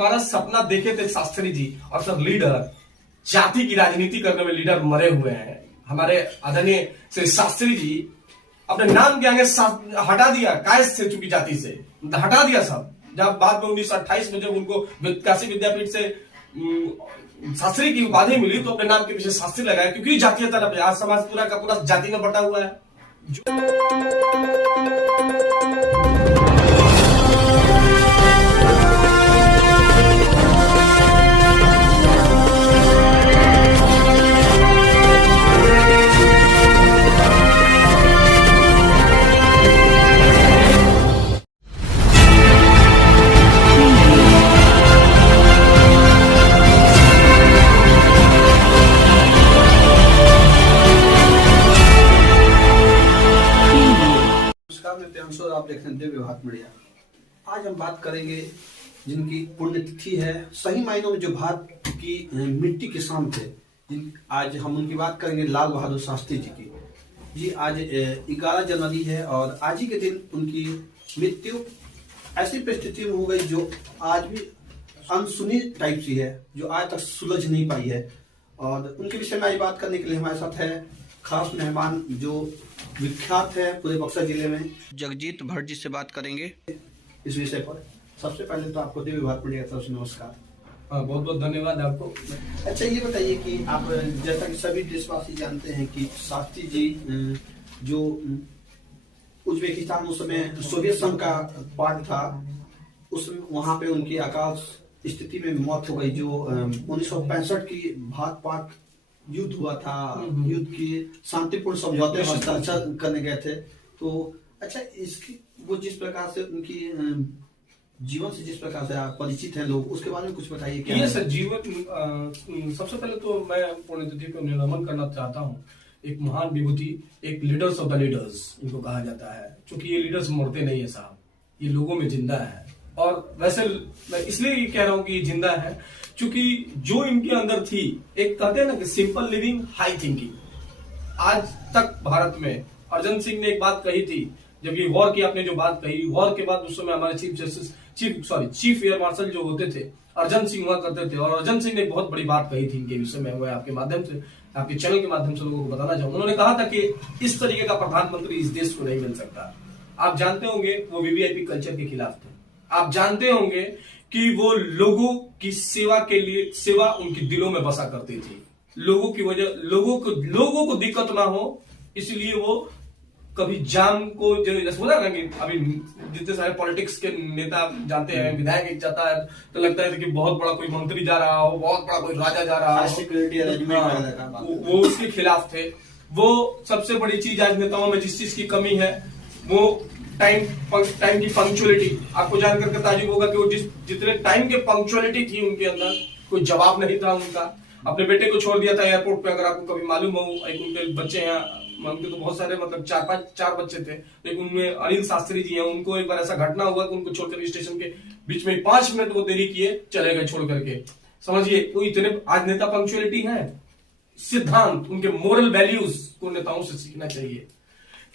हमारा सपना देखे थे शास्त्री जी और सर लीडर, जाति की राजनीति करने में लीडर मरे हुए हैं। हमारे आदरणीय श्री शास्त्री जी अपने नाम के आगे हटा दिया, कायस्थ से चुकी जाति से हटा दिया सब। जब बाद में 1928 में जब उनको काशी विद्यापीठ से शास्त्री की उपाधि मिली तो अपने नाम के पीछे शास्त्री लगाया, क्योंकि जातीय तरफ आज समाज पूरा का पूरा जाति में बटा हुआ है। आप देख रहे हैं दिव्य भारत मीडिया। आज हम बात करेंगे जिनकी पुण्यतिथि है, सही मायनों में जो भारत की मिट्टी के शान थे। आज हम उनकी बात करेंगे लाल बहादुर शास्त्री जी की। जी आज 11 जनवरी है और आज ही के दिन उनकी मृत्यु ऐसी परिस्थिति में हो गई जो आज भी अनसुनी टाइप सी है, जो आज तक सुलझ नहीं पाई है। और उनके विषय में आज बात करने के लिए हमारे साथ है खास मेहमान जो विख्यात है पूरे बक्सर जिले में, जगजीत भट्ट जी से बात करेंगे इस विषय पर। सबसे पहले तो आपको दिव्य भारत मीडिया की तरफ से नमस्कार। बहुत बहुत धन्यवाद आपको। अच्छा ये बताइए कि आप, जैसा कि सभी देशवासी जानते हैं कि शास्त्री जी जो उज्बेकिस्तान उस समय सोवियत संघ का पार्ट था, उस वहां पे उनकी अकाल स्थिति में मौत हो गई। जो 1965 की भारत पाक युद्ध हुआ था, युद्ध की शांतिपूर्ण समझौते में हस्ताक्षर करने गए थे। तो अच्छा, इसकी वो जिस प्रकार से उनकी जीवन से जिस प्रकार से आप परिचित हैं लोग, उसके बारे में कुछ बताइए। क्या ये सर जीवन, सबसे पहले तो मैं पुण्यतिथि को नमन करना चाहता हूँ। एक महान विभूति, एक लीडर्स ऑफ द लीडर्स इनको कहा जाता है, क्योंकि ये लीडर्स मरते नहीं है साहब, ये लोगों में जिंदा है। और वैसे मैं इसलिए कह रहा हूँ कि ये जिंदा है क्योंकि जो इनके अंदर थी, एक कहते हैं ना कि सिंपल लिविंग हाई थिंकिंग। आज तक भारत में अर्जन सिंह ने एक बात कही थी, जब ये वॉर की आपने जो बात कही, वॉर के बाद उस समय हमारे चीफ एयर मार्शल जो होते थे अर्जन सिंह हुआ करते थे। और अर्जन सिंह ने एक बहुत बड़ी बात कही थी इनके विषय में, मैं आपके माध्यम से, आपके चैनल के माध्यम से लोगों को बताना चाहूंगा। उन्होंने कहा था कि इस तरीके का प्रधानमंत्री इस देश को नहीं मिल सकता। आप जानते होंगे वो वीवीआईपी कल्चर के खिलाफ थे। आप जानते होंगे कि वो लोगों की सेवा के लिए, सेवा उनके दिलों में बसा करती थी। लोगों की वजह, लोगों को दिक्कत ना हो, इसलिए वो कभी जाम को, जैसे होता है ना कि अभी जितने सारे पॉलिटिक्स के नेता जानते हैं, विधायक एक जाता है तो लगता है कि बहुत बड़ा कोई मंत्री जा रहा हो, बहुत बड़ा कोई राजा जा रहा हो, वो उसके खिलाफ थे। वो सबसे बड़ी चीज आज नेताओं में जिस चीज की कमी है वो टाइम की पंक्चुअलिटी। आपको जानकर के ताजुब होगा कि वो जितने टाइम के पंक्चुअलिटी थी उनके अंदर, कोई जवाब नहीं था उनका। अपने बेटे को छोड़ दिया था एयरपोर्ट पे, अगर आपको कभी मालूम हो। एक उनके बच्चे हैं, उनके तो बहुत सारे, मतलब 4 बच्चे थे, लेकिन उनमें अनिल शास्त्री जी हैं। उनको एक बार ऐसा घटना हुआ कि उनको छोड़कर स्टेशन के बीच में 5 मिनट वो देरी किए, चले गए छोड़ करके। समझिए कोई इतने, आज नेता पंक्चुअलिटी है, सिद्धांत, उनके मोरल वैल्यूज को नेताओं से सीखना चाहिए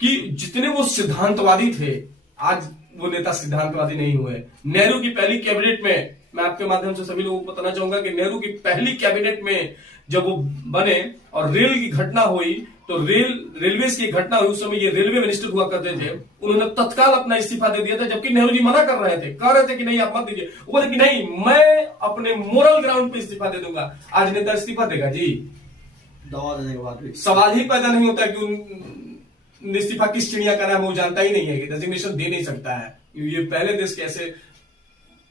कि जितने वो सिद्धांतवादी थे, आज वो नेता सिद्धांतवादी नहीं हुए। नेहरू की पहली कैबिनेट में, मैं आपके माध्यम से सभी लोगों को बताना चाहूंगा कि नेहरू की पहली कैबिनेट में जब वो बने और रेल की घटना हुई, तो रेलवे की घटना हुई, उस समय ये रेलवे मिनिस्टर हुआ करते थे, उन्होंने तत्काल अपना इस्तीफा दे दिया था। जबकि नेहरू जी मना कर रहे थे, कह रहे थे कि नहीं आप मत दीजिए। वो बोले कि नहीं, मैं अपने मोरल ग्राउंड पे इस्तीफा दे दूंगा। आज नेता इस्तीफा देगा जी, दवा देने के बाद सवाल ही पैदा नहीं होता कि इस्तीफा किस चिड़िया का नाम, वो जानता ही नहीं है कि रेजिग्नेशन दे नहीं सकता है। ये पहले देश के ऐसे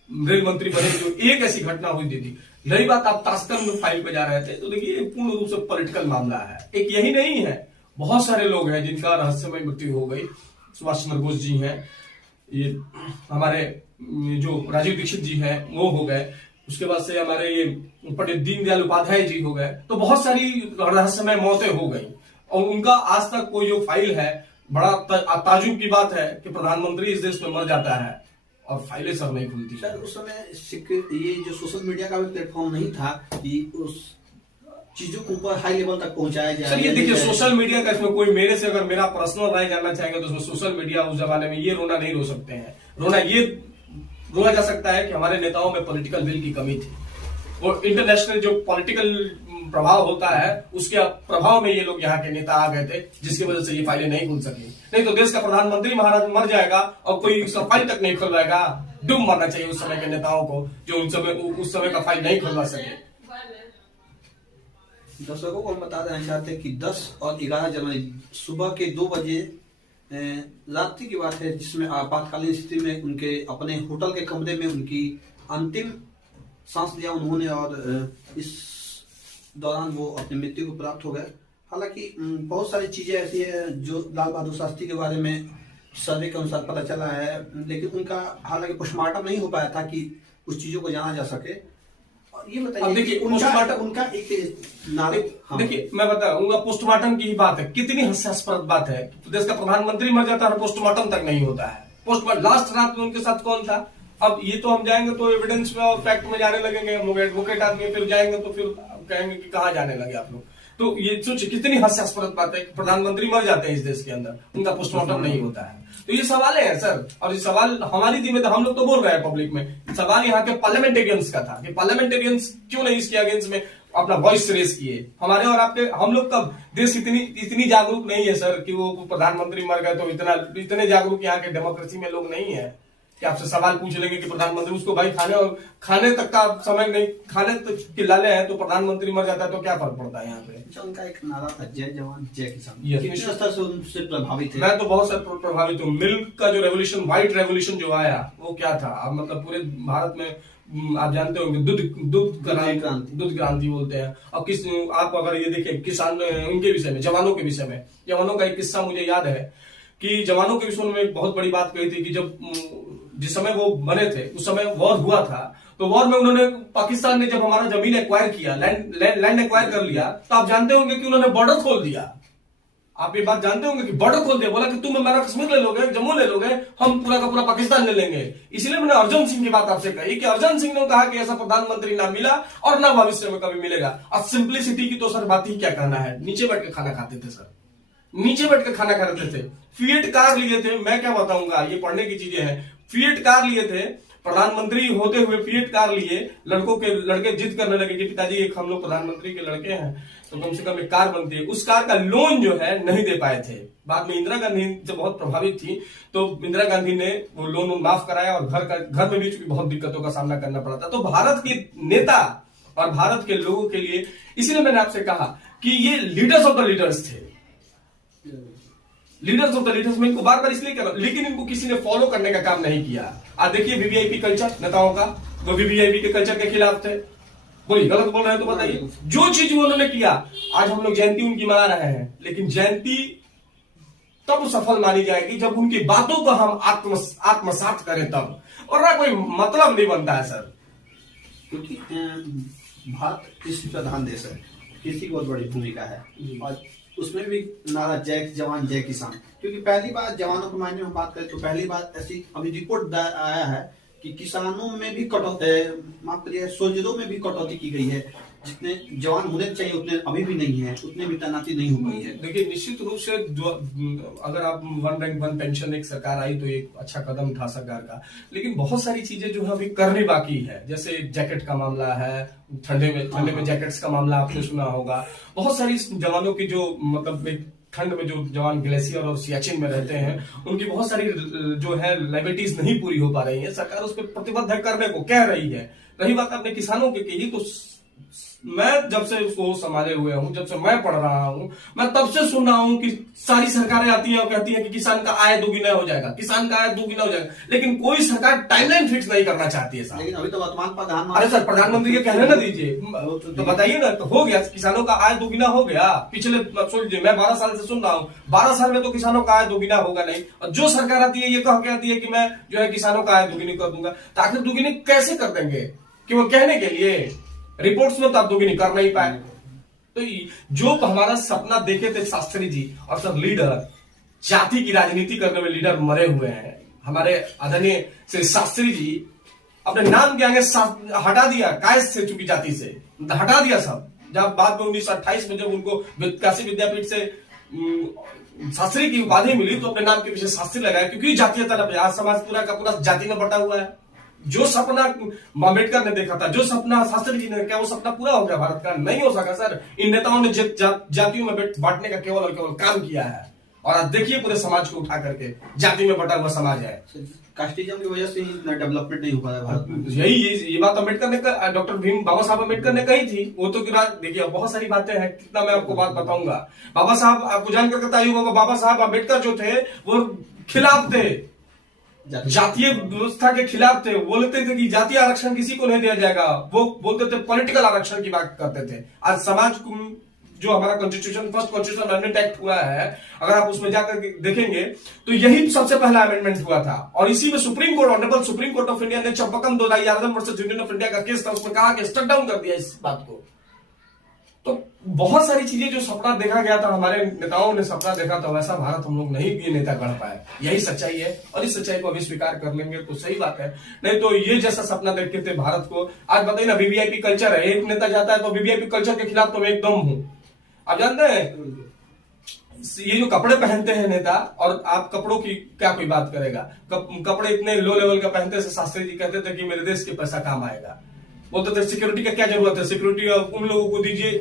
रेल मंत्री बने जो एक ऐसी घटना हुई थी। रही बात, आप ताशकंद फाइल पे जा रहे थे, तो देखिए पूर्ण रूप से पॉलिटिकल मामला है। एक यही नहीं है, बहुत सारे लोग हैं जिनका रहस्यमय मृत्यु हो गई। सुभाष चंद्र बोस जी हैं, ये हमारे जो राजीव दीक्षित जी हैं वो हो गए, उसके बाद से हमारे ये पंडित दीनदयाल उपाध्याय जी हो गए। तो बहुत सारी रहस्यमय मौतें हो गई और उनका आज तक कोई जो फाइल है, बड़ा ताजुब की बात है कि प्रधानमंत्री इस देश में मर जाता है और फाइलें सब नहीं खुलती। सर उस समय ये जो सोशल मीडिया का भी प्लेटफॉर्म नहीं था कि उस चीजों को ऊपर हाई लेवल तक पहुंचाया जाए। सर ये देखिए, सोशल मीडिया का, इसमें कोई मेरे से अगर मेरा पर्सनल राय जानना चाहेंगे तो उसमें सोशल मीडिया उस जमाने में ये रोना नहीं रो सकते हैं। रोका जा सकता है कि हमारे नेताओं में पॉलिटिकल विल की कमी थी। और इंटरनेशनल जो पॉलिटिकल प्रभाव होता है उसके प्रभाव में ये लोग यहाँ के नेता आ गए थे, जिसकी वजह से ये फाइलें नहीं खुल सकी। नहीं तो देश का प्रधानमंत्री महाराज मर जाएगा और कोई उसका फाइल तक नहीं खुलवाएगा। डूब मरना चाहिए उस समय के नेताओं को जो उस समय का फाइल नहीं खुलवा सके। दर्शकों को हम बता देना चाहते हैं कि 10 और 11 जनवरी सुबह के 2 बजे रात्रि की बात है, जिसमें आपातकालीन स्थिति में उनके अपने होटल के कमरे में उनकी अंतिम सांस लिया उन्होंने और इस दौरान वो अपनी मृत्यु को प्राप्त हो गए। हालांकि बहुत सारी चीजें ऐसी है जो लाल बहादुर शास्त्री के बारे में सर्वे के अनुसार पता चला है, लेकिन उनका हालांकि पोस्टमार्टम नहीं हो पाया था कि उस चीजों को जाना जा सके। और ये बताइए, देखिए उनका एक देखिए मैं बता रहा हूँ, पोस्टमार्टम की ही बात है, कितनी हास्यास्पद बात है। देश का प्रधानमंत्री मर जाता है, पोस्टमार्टम तक नहीं होता है। पोस्टमार्टम लास्ट रात में उनके साथ कौन था? अब ये तो हम जाएंगे तो एविडेंस में और फैक्ट में जाने लगेंगे, हम लोग एडवोकेट आदमी, फिर जाएंगे तो फिर कहेंगे कि कहाँ जाने लगे आप लोग। तो ये सोचिए कितनी हास्यास्पद बात है, प्रधानमंत्री मर जाते हैं इस देश के अंदर, उनका पोस्टमार्टम नहीं होता है। तो ये सवाल है सर, और ये सवाल हमारी जिम्मेदारी, हम लोग तो बोल रहे हैं पब्लिक में, सवाल यहाँ के पार्लियामेंटेरियंस का था कि पार्लियामेंटेरियंस क्यों नहीं इसके अगेंस्ट में अपना वॉइस रेस किए। हमारे और आपके, हम लोग का देश इतनी जागरूक नहीं है सर कि वो प्रधानमंत्री मर गए तो इतने जागरूक यहाँ के डेमोक्रेसी में लोग नहीं है कि आपसे सवाल पूछ लेंगे कि प्रधानमंत्री, उसको भाई खाने तक का समय नहीं, खाने तक के लाले हैं तो प्रधानमंत्री मर जाता है तो क्या फर्क पड़ता है यहाँ पे। उनका एक नारा था, जय जवान जय किसान। कितने स्तर से उनसे प्रभावित है? मैं तो बहुत सारे प्रभावित हूँ। मिल्क का जो रेवोल्यूशन, व्हाइट रेवोल्यूशन जो आया वो क्या था? अब मतलब पूरे भारत में आप जानते होंगे दूध क्रांति बोलते हैं। अब आप अगर ये देखें किसान उनके विषय में, जवानों के विषय में, जवानों का एक किस्सा मुझे याद है कि जवानों के विषय में एक बहुत बड़ी बात कही थी कि जब जिस समय वो बने थे उस समय वॉर हुआ था, तो वॉर में उन्होंने, पाकिस्तान ने जब हमारा जमीन एक्वायर किया, लैंड एक्वायर कर लिया, तो आप जानते होंगे कि उन्होंने बॉर्डर खोल दिया। आप ये बात जानते होंगे कि बॉर्डर खोल दिया, बोला कि तुम हमारा कश्मीर ले लोगे, जम्मू ले लोगे, हम पूरा का पूरा पाकिस्तान ले लेंगे। इसलिए मैंने अर्जुन सिंह की बात आपसे कही कि अर्जुन सिंह ने कहा कि ऐसा प्रधानमंत्री ना मिला और ना भविष्य में कभी मिलेगा। अब सिंप्लिसिटी की तो सर बात ही क्या करना है, नीचे बैठ के खाना खाते थे सर, नीचे बैठ के खाना खाते थे, फिएट कार लिए थे। मैं क्या बताऊंगा, ये पढ़ने की चीजें हैं। फिएट कार लिए थे, प्रधानमंत्री होते हुए फिएट कार लिए, लड़के जिद करने लगे कि पिताजी एक हम लोग प्रधानमंत्री के लड़के हैं तो कम से कम एक कार बनती है। उस कार का लोन जो है नहीं दे पाए थे। बाद में इंदिरा गांधी जब बहुत प्रभावित थी तो इंदिरा गांधी ने वो लोन माफ कराया और घर में भी चूंकि बहुत दिक्कतों का सामना करना पड़ा था। तो भारत के नेता और भारत के लोगों के लिए, इसीलिए मैंने आपसे कहा कि ये लीडर्स ऑफ द लीडर्स थे, लीडर्स ऑफ द लीडर्स। में इनको बार बार इसलिए कह रहा हूं, लेकिन इनको किसी ने फॉलो करने का काम नहीं किया। आज देखिए वीवीआईपी कल्चर नेताओं का, वो वीवीआईपी के कल्चर के खिलाफ थे। बोलिए गलत बोल रहे हैं तो बताइए। जो चीज उन्होंने किया, आज हम लोग जयंती उनकी मना रहे हैं, लेकिन जयंती तब सफल मानी जाएगी जब उनकी बातों को हम आत्मसात करें तब, और ना कोई मतलब नहीं बनता है सर। क्योंकि भारत कृषि प्रधान देश है, कृषि की बहुत बड़ी भूमिका है और उसमें भी नारा जय जवान जय किसान। क्योंकि पहली बार जवानों के मायने में बात करें तो पहली बार ऐसी अभी रिपोर्ट आया है कि किसानों में भी कटौती, माफ करिए सोल्जरों में भी कटौती की गई है। जितने जवान होने चाहिए उतने अभी भी नहीं है, उतने भी तैनाती नहीं हो पाई है। देखिए निश्चित रूप से जो अगर आप वन रैंक वन पेंशन एक सरकार आई तो एक अच्छा कदम था सरकार का, लेकिन बहुत सारी चीजें जो है अभी करनी बाकी है। जैसे जैकेट का मामला है, ठंडे में जैकेट्स का मामला आपने सुना होगा। बहुत सारी जवानों की जो मतलब एक ठंड में जो जवान ग्लेशियर और सियाचिन में रहते हैं, उनकी बहुत सारी जो है लाइबिलिटीज नहीं पूरी हो पा रही है। सरकार उस पर प्रतिबद्ध है, करने को कह रही है। रही बात अपने किसानों की कही, तो मैं जब से उसको संभाले हुए हूं, जब से मैं पढ़ रहा हूं, मैं तब से सुन रहा हूं कि सारी सरकारें आती हैं और कहती हैं कि किसान का आय दोगुना हो जाएगा, किसान का आय दोगुना हो जाएगा, लेकिन कोई सरकार टाइमलाइन फिक्स नहीं करना चाहती है साहब। लेकिन अभी तो वर्तमान प्रधानमंत्री, अरे सर प्रधानमंत्री के कहने ना दीजिए, तो बताइए ना, तो हो गया किसानों का आय दोगुना हो गया। पिछले सोचिए, मैं 12 साल से सुन रहा हूँ, 12 साल में तो किसानों का आय दोगुना होगा नहीं। और जो सरकार आती है ये कह के आती है कि मैं जो है किसानों का आय दोगुनी कर दूंगा, तो आखिर दोगुनी कैसे कर देंगे? कि वो कहने के लिए रिपोर्ट्स में तो आप दोगुनी कर नहीं पाए। तो जो हमारा सपना देखे थे शास्त्री जी और सब लीडर, जाति की राजनीति करने में लीडर मरे हुए हैं। हमारे आदरणीय श्री शास्त्री जी अपने नाम के आगे हटा दिया, कायस्थ से चुकी जाति से हटा दिया सब। जब बाद में 1928 में जब उनको काशी विद्यापीठ से शास्त्री की उपाधि मिली तो अपने नाम के पीछे शास्त्री लगाया, क्योंकि जातीय तरफ आज समाज पूरा का पूरा जाति में बटा हुआ है। जो सपना अम्बेडकर ने देखा था, जो सपना शास्त्री जी ने, क्या वो सपना पूरा हो गया भारत का? नहीं हो सका सर। इन नेताओं ने जातियों में बांटने का केवल और केवल काम किया है। और आज देखिए पूरे समाज को उठा करके जाति में बटा हुआ समाज है। कास्टिज्म की वजह से ही इतना डेवलपमेंट नहीं हो पाया भारत में। ये बात अम्बेडकर ने, डॉक्टर भीम बाबा साहब अम्बेडकर ने कही थी। वो तो देखिए बहुत सारी बातें हैं, कितना मैं आपको बात बताऊंगा। बाबा साहब, आपको जानकर कहता हूँ, बाबा साहब अम्बेडकर जो थे वो खिलाफ थे, जातीय व्यवस्था के खिलाफ थे। बोलते थे कि जातीय आरक्षण किसी को नहीं दिया जाएगा। वो बोलते थे पॉलिटिकल आरक्षण की बात करते थे। आज समाज जो हमारा constitution, first constitution amendment act हुआ है, अगर आप उसमें जाकर देखेंगे तो यही सबसे पहला अमेंडमेंट हुआ था। और इसी में supreme court, honourable supreme court of India ने Champakam 2011 versus union of India का केस था, उसमें कहा कि स्टक डाउन कर दिया इस बात को। तो बहुत सारी चीजें जो सपना देखा गया था, हमारे नेताओं ने सपना देखा था, वैसा भारत हम लोग नहीं ये नेता गढ़ पाए। यही सच्चाई है और इस सच्चाई को अभी स्वीकार कर लेंगे तो सही बात है। नहीं तो ये जैसा सपना देखते थे भारत को, आज बताइए ना, वीवीआईपी कल्चर है। एक नेता जाता है तो वीवीआईपी कल्चर के खिलाफ तो मैं एकदम हूं। आप जानते हैं ये जो कपड़े पहनते हैं नेता, और आप कपड़ों की क्या कोई बात करेगा? कपड़े इतने लो लेवल का पहनते थे, शास्त्री जी कहते थे कि मेरे देश के पैसा काम आएगा। बोलते थे सिक्योरिटी का क्या जरूरत है, सिक्योरिटी उन लोगों को दीजिए,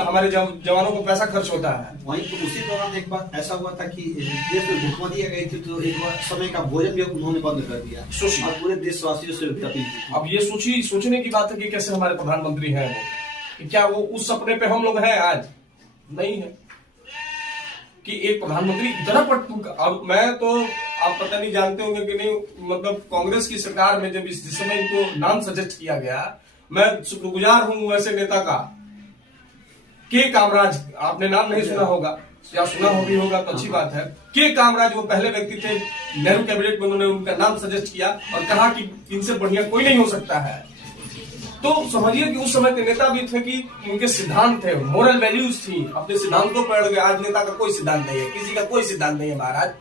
हमारे जवानों को पैसा खर्च होता है। वहीं तो उसी दौरान एक बार ऐसा हुआ था कि देश में भूखमरी आ गई थी, तो एक बार समय का भोजन भी उन्होंने बंद कर दिया और पूरे देशवासियों से अपील की। अब ये सोचने की बात है कि कैसे हमारे प्रधानमंत्री हैं वो, कि क्या वो उस सपने पे हम लोग हैं? आज नहीं है कि एक प्रधानमंत्री इतना अब मैं तो, आप पता नहीं जानते होंगे कि नहीं, मतलब कांग्रेस की सरकार में जब जिस समय इनको नाम सजेस्ट किया गया, मैं शुक्रगुजार हूं ऐसे नेता का, के कामराज। आपने नाम नहीं सुना होगा या सुना हो भी होगा तो अच्छी बात है। के कामराज वो पहले व्यक्ति थे नेहरू कैबिनेट में, उन्होंने उनका नाम सजेस्ट किया और कहा कि इनसे बढ़िया कोई नहीं हो सकता है। तो समझिए कि उस समय के नेता भी थे कि उनके सिद्धांत थे, मोरल वैल्यूज थी, अपने सिद्धांतों पर गए। आज नेता का कोई सिद्धांत नहीं है, किसी का कोई सिद्धांत नहीं है महाराज।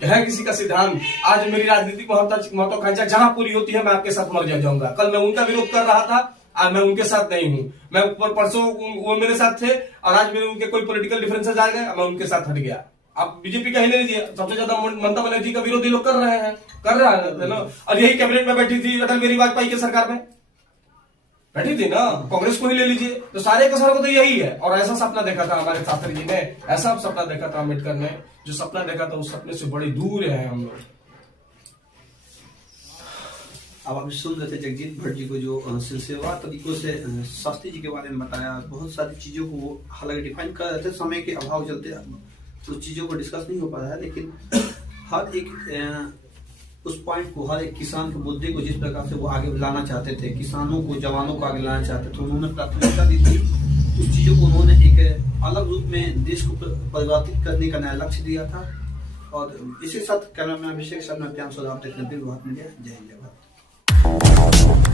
है किसी का सिद्धांत? आज मेरी राजनीतिक महत्वाकांक्षा जहां पूरी होती है मैं आपके साथ मर जाऊंगा। कल मैं उनका विरोध कर रहा था, आज मैं उनके साथ नहीं हूं। मैं परसों वो मेरे साथ थे और आज मेरे उनके कोई पॉलिटिकल डिफरेंसेस आ गए, मैं उनके साथ हट गया। आप बीजेपी का ही ले लीजिए, सबसे ज्यादा ममता बनर्जी का विरोधी लोग कर रहे हैं, कर रहा है ना। और यही कैबिनेट में बैठी थी अटल बिहारी वाजपेयी की सरकार में बैठी थी ना। कांग्रेस को ही ले लीजिए, तो सारे का सारा को तो यही है। और ऐसा सपना देखा था हमारे शास्त्री जी ने, ऐसा सपना देखा था अम्बेडकर ने। जो सपना देखा था उस सपने से बड़ी दूर है हम लोग। अब आप सुन रहे थे जगजीत भट्ट जी को, जो सिलसिलेवार तरीकों से शास्त्री जी के बारे में बताया। बहुत सारी चीजों को हालांकि डिफाइन कर रहे थे, समय के अभाव चलते उस चीजों को डिस्कस नहीं हो पा रहा है, लेकिन हर एक उस पॉइंट को, हर एक किसान के मुद्दे को जिस प्रकार से वो आगे लाना चाहते थे, किसानों को, जवानों को आगे लाना चाहते थे, उन्होंने प्राथमिकता दी थी। उस चीजों को उन्होंने एक अलग रूप में देश को परिवर्तित करने का नया लक्ष्य दिया था। और इसी साथ कैमरामैन अभिषेक सर, मैं प्याम सौदा, जय हिंद, जय भारत।